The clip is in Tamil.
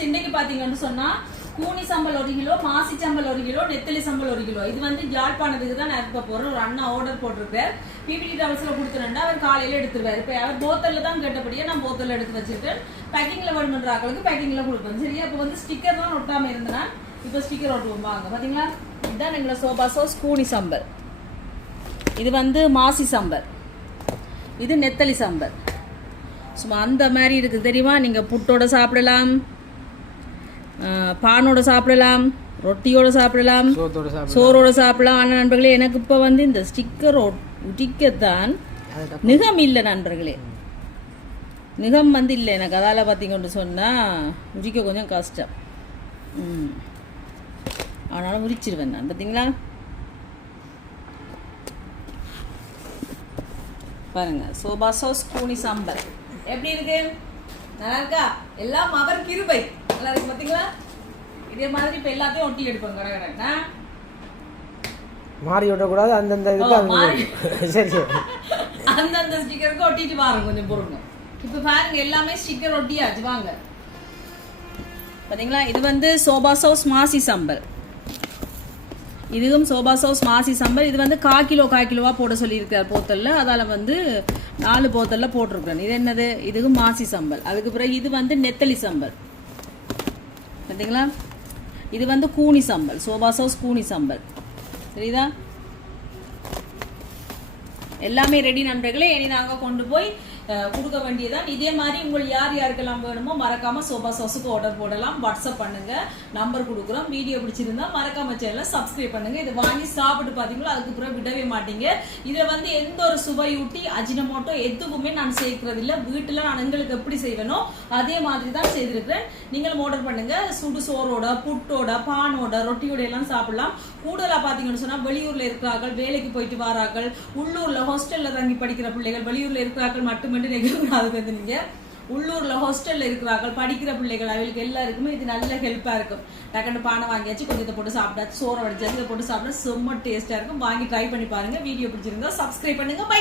ஃப்ரெண்ட்ஸ், இன்னைக்கு பாத்தீங்கன்னு சொன்னா கூனி சம்பல் 1 கிலோ, மாசி சம்பல் 1 கிலோ, நெத்தலி சம்பல் 1 கிலோ. இது வந்து யாழ்ப்பாணத்துக்கு தான் நான் இருக்க போறேன். ஒரு அண்ணா ஆர்டர் போட்டிருக்காரு. பிபிடி டிராவல்ஸ்ல கொடுத்துருந்தா அவர் காலையில எடுத்துருவாரு. இப்ப அவர் போத்தல்ல தான் கேட்டபடியே நான் போத்தல்ல எடுத்து வச்சிருக்கேன். பேக்கிங்ல வேணும்ன்ற ஆக்களுக்கு பேக்கிங்ல கொடுப்பேன். சரியா? அப்ப வந்து ஸ்டிக்கர் தான் ஒட்டாம இருந்தனா இப்ப ஸ்டிக்கர் ஒட்டுவோம். வாங்க பாத்தீங்களா, இதுதான் எங்களோட சோபா சோஸ் கூனி சம்பல். இது வந்து மாசி சம்பல், இது நெத்தலி சம்பல். சும்மா அந்த மாதிரி இருக்குது தெரியுமா? நீங்கள் புட்டோட சாப்பிடலாம், பானோட சாப்பிடலாம், ரொட்டியோட சாப்பிடலாம், சோறோட சாப்பிடலாம். ஆனால் நண்பர்களே, எனக்கு இப்போ வந்து இந்த ஸ்டிக்கர் ஒட்டிக்கத்தான் நிகம் இல்லை நண்பர்களே. நிகம் வந்து இல்லை எனக்கு. அதால் பார்த்தீங்கன்னு சொன்னால் உரிக்க கொஞ்சம் கஷ்டம். ஆனாலும் உரிச்சிருவேன் நான். பார்த்தீங்களா பாருங்க, சோபா சோஸ் கூனி சம்பல் எப்படி இருக்கு? நல்லா இருக்கா? எல்லாம் அவர் கிருபை. நல்லா இருக்கு பாத்தீங்களா? இதே மாதிரி இப்ப எல்லாத்தையும் ஒட்டி எடுப்போம். கடகடா மாறி விடக்கூடாது. அந்தந்த சரி அந்தந்த ஸ்டிக்கருக்கு ஒட்டிட்டு வாங்க. கொஞ்சம் பொறுங்க. இப்ப பாருங்க, எல்லாமே ஸ்டிக்கர் ஒட்டியாச்சு. வாங்க பாத்தீங்களா? இது வந்து சோபா சோஸ் மாசி சம்பல். இதுவும் சோபா சோஸ் மாசி சம்பல். இது வந்து 1/4 கிலோவா போட சொல்லியிருக்கார் போத்தல்ல. அதால வந்து 4 போத்தல்ல போட்டிருக்கேன். இது என்னது? இதுவும் மாசி சம்பல். அதுக்கு பிறகு இது வந்து நெத்தலி சம்பல். பார்த்தீங்களா? இது வந்து கூனி சம்பல், சோபா சோஸ் கூனி சம்பல். சரிதா? எல்லாமே ரெடி நண்பர்களே. இனி நாங்கள் கொண்டு போய் கொடுக்க வேண்டியதான். இதே மாதிரி உங்களுக்கு யார் யாருக்கெல்லாம் வேணுமோ மறக்காம சோபா சோஸுக்கு ஆர்டர் போடலாம். வாட்ஸ்அப் பண்ணுங்க, நம்பர் கொடுக்குறோம். வீடியோ பிடிச்சிருந்தா மறக்காம சேனலை சப்ஸ்கிரைப் பண்ணுங்க. இது வாங்கி சாப்பிட்டு பார்த்தீங்களா, அதுக்கு பிறகு விடவே மாட்டீங்க. இதுல வந்து எந்த ஒரு சுவையூட்டி அஜினமோட்டோ எதுவுமே நான் சேர்க்கறது இல்லை. வீட்டில் நான் எங்களுக்கு எப்படி செய்வேனோ அதே மாதிரி தான் செய்திருக்கிறேன். நீங்களும் ஆர்டர் பண்ணுங்க. சுடு சோறோட, புட்டோட, பானோட, ரொட்டியோட எல்லாம் சாப்பிடலாம். கூடுதலாக பார்த்தீங்கன்னு சொன்னா வெளியூர்ல இருக்கிறார்கள், வேலைக்கு போயிட்டு வரார்கள், உள்ளூர்ல ஹாஸ்டல்ல தங்கி படிக்கிற பிள்ளைகள், வெளியூர்ல இருக்கிறார்கள் மட்டுமே நினைக்கூடாது. நீங்க உள்ளூர்ல ஹாஸ்டல்ல இருக்கிறார்கள், படிக்கிற பிள்ளைகள், அவங்களுக்கு எல்லாருக்குமே இது நல்ல ஹெல்ப்பா இருக்கும். டக்குனு பானை வாங்கியாச்சு, கொஞ்சத்தை போட்டு சாப்பிட்டாச்சு, சோறை வடிச்சாச்சு, இதை போட்டு சாப்பிட்டா செம்ம டேஸ்டா இருக்கும். வாங்கி ட்ரை பண்ணி பாருங்க. வீடியோ பிடிச்சிருந்தா சப்ஸ்கிரைப் பண்ணுங்க. பை.